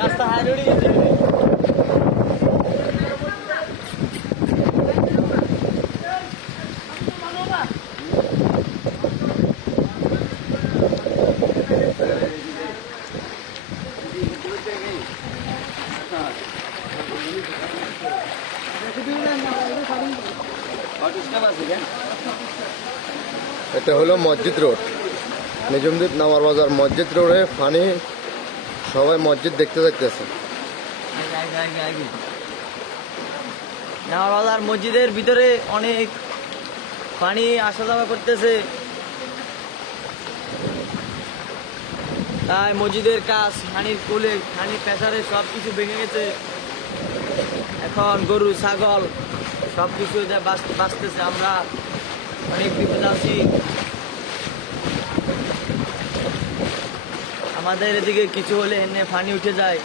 রাস্তা হাইরোডে গেছে। এটা হলো মসজিদ রোড, নিজামদ্বীপ নামার বাজার মসজিদ রোডে পানি, সবাই মসজিদ দেখতে যাইতেছে। নামার বাজার মসজিদের ভিতরে অনেক পানি আসা যাওয়া করতেছে, তাই মসজিদের কাজ পানির কোলে, পানির প্রেসারে সব কিছু ভেঙে গেছে। এখন গরু ছাগল সব কিছু বাঁচতেছে, আমরা অনেক বিপদ আছি। আমাদের এদিকে কিছু হলে এনে পানি উঠে যায়।